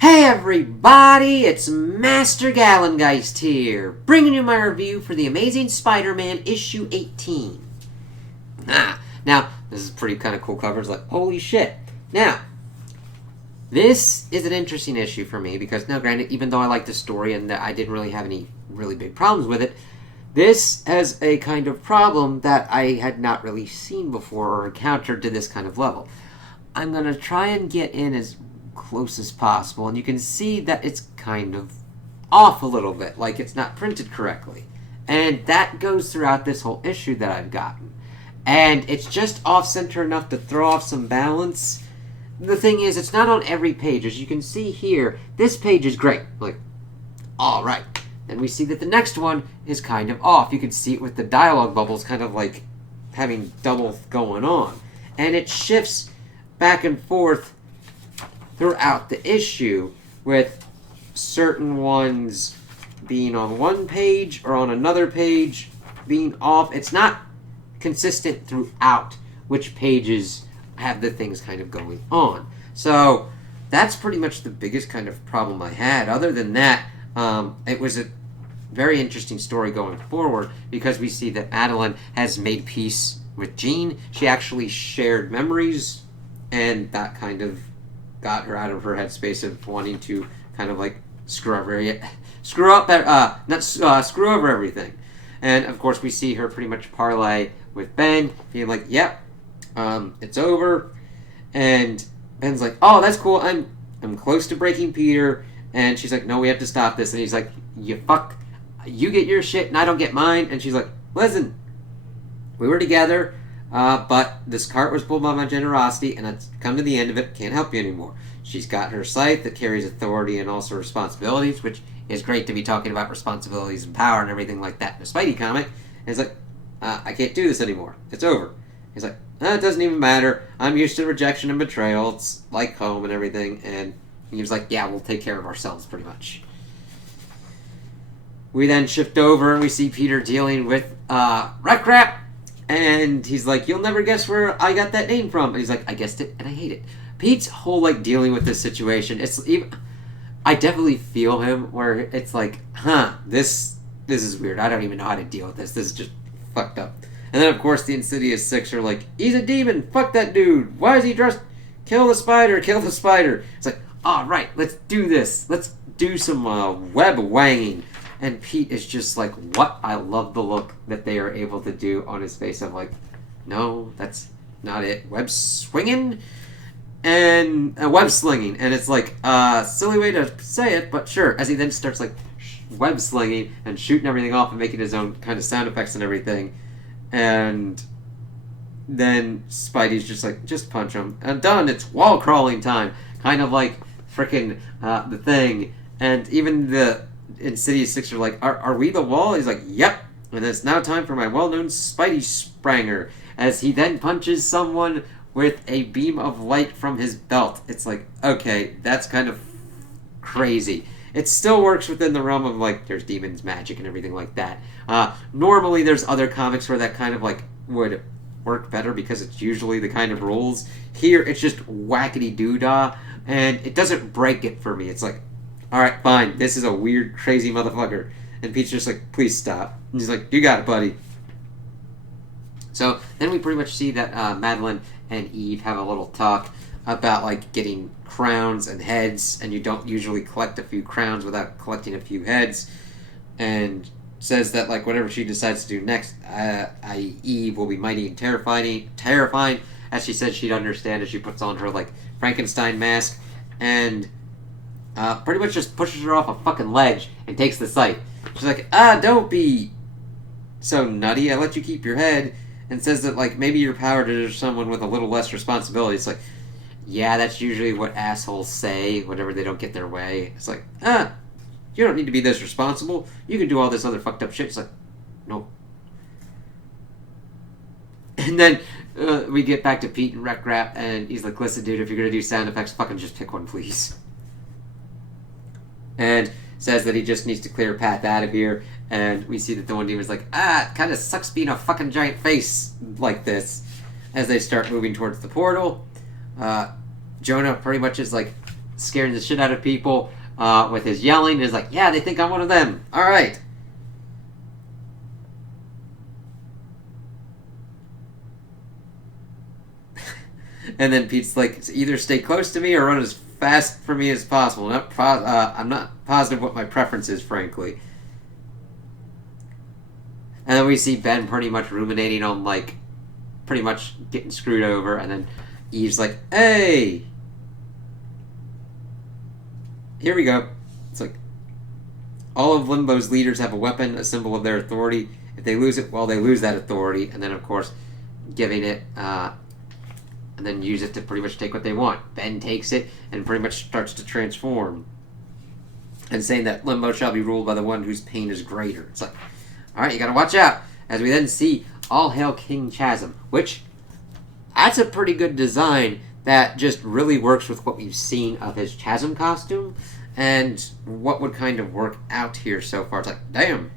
Hey everybody, it's Master Gallengeist here, bringing you my review for The Amazing Spider-Man issue 18. Now, this is pretty kind of cool cover. It's like, holy shit. Now, this is an interesting issue for me because, now granted, even though I like the story and that I didn't really have any really big problems with it, this has a kind of problem that I had not really seen before or encountered to this kind of level. I'm going to try and get in as close as possible, and you can see that it's kind of off a little bit, like it's not printed correctly. And that goes throughout this whole issue that I've gotten. And it's just off-center enough to throw off some balance. The thing is, it's not on every page. As you can see here, this page is great. Like, alright. Then we see that the next one is kind of off. You can see it with the dialogue bubbles kind of like having double going on. And it shifts back and forth throughout the issue, with certain ones being on one page or on another page being off. It's not consistent throughout which pages have the things kind of going on. So that's pretty much the biggest kind of problem I had. Other than that, it was a very interesting story going forward, because we see that Madeline has made peace with Jean. She actually shared memories, and that kind of got her out of her headspace of wanting to kind of like screw over everything. And of course we see her pretty much parlay with Ben, being like, yep, it's over. And Ben's like, oh, that's cool, I'm close to breaking Peter. And she's like, no, we have to stop this. And he's like, you get your shit and I don't get mine. And she's like, listen, we were together, but this cart was pulled by my generosity, and it's come to the end of it. Can't help you anymore. She's got her scythe that carries authority and also responsibilities, which is great to be talking about responsibilities and power and everything like that in a Spidey comic. And it's like, I can't do this anymore. It's over. He's like, it doesn't even matter. I'm used to rejection and betrayal. It's like home and everything. And he was like, yeah, we'll take care of ourselves pretty much. We then shift over and we see Peter dealing with Recrap. And he's like, you'll never guess where I got that name from. And he's like, I guessed it, and I hate it. Pete's whole, like, dealing with this situation, it's even, I definitely feel him, where it's like, this is weird. I don't even know how to deal with this. This is just fucked up. And then, of course, the Insidious Six are like, he's a demon. Fuck that dude. Why is he dressed? Kill the spider. Kill the spider. It's like, all right, let's do this. Let's do some web wanging. And Pete is just like, what? I love the look that they are able to do on his face of like, no, that's not it. Web swinging and web slinging. And it's like, silly way to say it, but sure. As he then starts like web slinging and shooting everything off and making his own kind of sound effects and everything. And then Spidey's just like, just punch him. And done. It's wall crawling time. Kind of like frickin' the Thing. And even the Insidious Six are like, are we the wall? He's like, yep. And it's now time for my well-known Spidey Spranger, as he then punches someone with a beam of light from his belt. It's like, okay, that's kind of crazy. It still works within the realm of like, there's demons, magic, and everything like that. Normally there's other comics where that kind of like would work better, because it's usually the kind of rules. Here it's just wackety doodah, and it doesn't break it for me. It's like, alright, fine, this is a weird, crazy motherfucker. And Pete's just like, please stop. And he's like, you got it, buddy. So then we pretty much see that Madeline and Eve have a little talk about like getting crowns and heads, and you don't usually collect a few crowns without collecting a few heads. And says that like whatever she decides to do next, Eve will be mighty and terrifying, as she said she'd understand, as she puts on her like Frankenstein mask. And pretty much just pushes her off a fucking ledge and takes the sight. She's like, don't be so nutty. I let you keep your head. And says that, like, maybe you're powered to someone with a little less responsibility. It's like, yeah, that's usually what assholes say whenever they don't get their way. It's like, you don't need to be this responsible. You can do all this other fucked up shit. It's like, nope. And then we get back to Pete and Recrap, and he's like, listen, dude, if you're going to do sound effects, fucking just pick one, please. And says that he just needs to clear a path out of here. And we see that the one dude was like, it kind of sucks being a fucking giant face like this. As they start moving towards the portal, Jonah pretty much is like, scaring the shit out of people with his yelling. Is like, yeah, they think I'm one of them. All right. And then Pete's like, either stay close to me or run as fast for me as possible. I'm not positive what my preference is, frankly. And then we see Ben pretty much ruminating on, like, pretty much getting screwed over. And then Eve's like, hey! Here we go. It's like, all of Limbo's leaders have a weapon, a symbol of their authority. If they lose it, well, they lose that authority. And then, of course, giving it, and then use it to pretty much take what they want. Ben takes it and pretty much starts to transform. And saying that Limbo shall be ruled by the one whose pain is greater. It's like, alright, you gotta watch out. As we then see All Hail King Chasm, which, that's a pretty good design that just really works with what we've seen of his Chasm costume and what would kind of work out here so far. It's like, damn.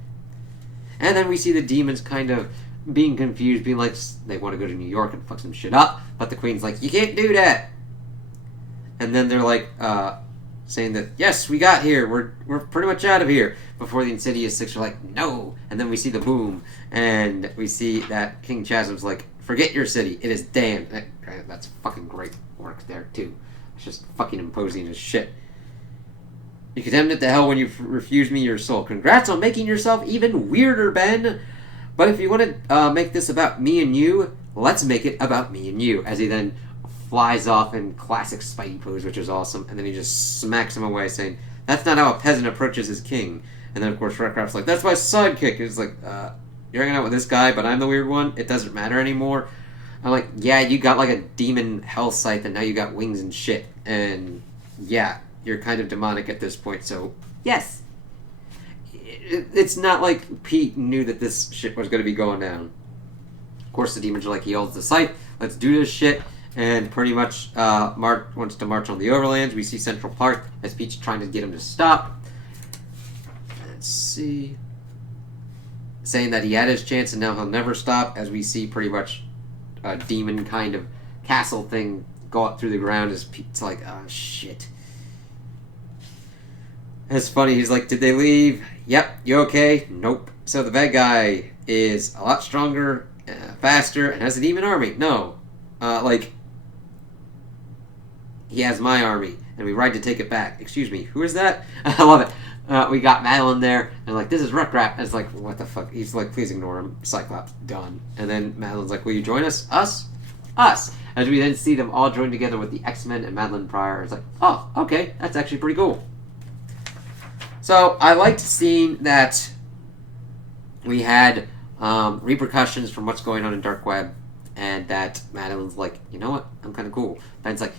And then we see the demons kind of being confused, being like, they want to go to New York and fuck some shit up, but the Queen's like, you can't do that. And then they're like, saying that, yes, we got here, we're pretty much out of here, before the Insidious Six are like, no. And then we see the boom, and we see that King Chasm's like, forget your city, it is damned. That's fucking great work there, too. It's just fucking imposing as shit. You condemned it to hell when you refused me your soul. Congrats on making yourself even weirder, Ben. But if you want to make this about me and you, let's make it about me and you. As he then flies off in classic Spidey pose, which is awesome. And then he just smacks him away, saying, that's not how a peasant approaches his king. And then, of course, Wreck-Rap's like, that's my sidekick. It's like, you're hanging out with this guy, but I'm the weird one. It doesn't matter anymore. I'm like, yeah, you got like a demon hell scythe, and now you got wings and shit. And, yeah, you're kind of demonic at this point, so, yes. It's not like Pete knew that this shit was going to be going down. Of course, the demons are like, he holds the scythe, let's do this shit. And pretty much Mark wants to march on the overlands. We see Central Park as Pete's trying to get him to stop. Let's see. Saying that he had his chance and now he'll never stop, as we see pretty much a demon kind of castle thing go up through the ground as Pete's like, oh shit. It's funny, he's like, did they leave? Yep, you okay? Nope. So the bad guy is a lot stronger, faster, and has a demon army. No. He has my army, and we ride to take it back. Excuse me, who is that? I love it. We got Madeline there, and like, this is Wreck-Rap. And it's like, what the fuck? He's like, please ignore him. Cyclops, done. And then Madeline's like, will you join us? Us? Us. As we then see them all join together with the X-Men and Madeline Pryor. It's like, oh, okay, that's actually pretty cool. So, I liked seeing that we had repercussions from what's going on in Dark Web, and that Madeline's like, you know what, I'm kind of cool. Ben's like,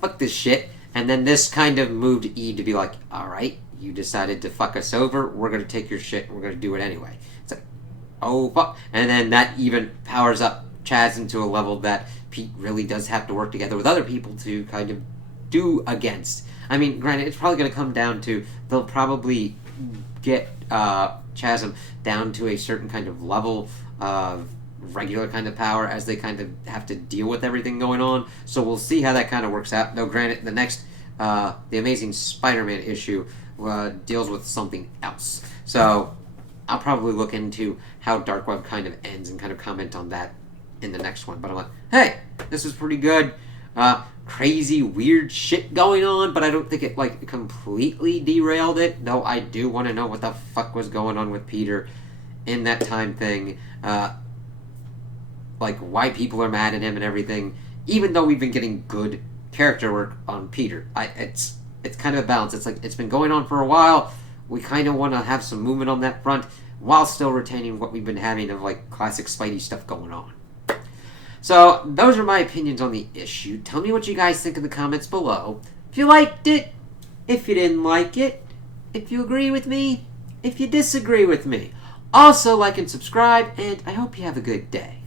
fuck this shit. And then this kind of moved Eve to be like, alright, you decided to fuck us over, we're going to take your shit, and we're going to do it anyway. It's like, oh fuck. And then that even powers up Chaz into a level that Pete really does have to work together with other people to kind of do against. I mean, granted, it's probably going to come down to, they'll probably get Chasm down to a certain kind of level of regular kind of power as they kind of have to deal with everything going on. So we'll see how that kind of works out. Though, granted, the next, the Amazing Spider-Man issue deals with something else. So I'll probably look into how Dark Web kind of ends and kind of comment on that in the next one. But I'm like, hey, this is pretty good. Crazy, weird shit going on, but I don't think it, like, completely derailed it, though I do want to know what the fuck was going on with Peter in that time thing, like, why people are mad at him and everything, even though we've been getting good character work on Peter. It's kind of a balance. It's like, it's been going on for a while, we kind of want to have some movement on that front, while still retaining what we've been having of, like, classic Spidey stuff going on. So, those are my opinions on the issue. Tell me what you guys think in the comments below. If you liked it, if you didn't like it, if you agree with me, if you disagree with me. Also, like and subscribe, and I hope you have a good day.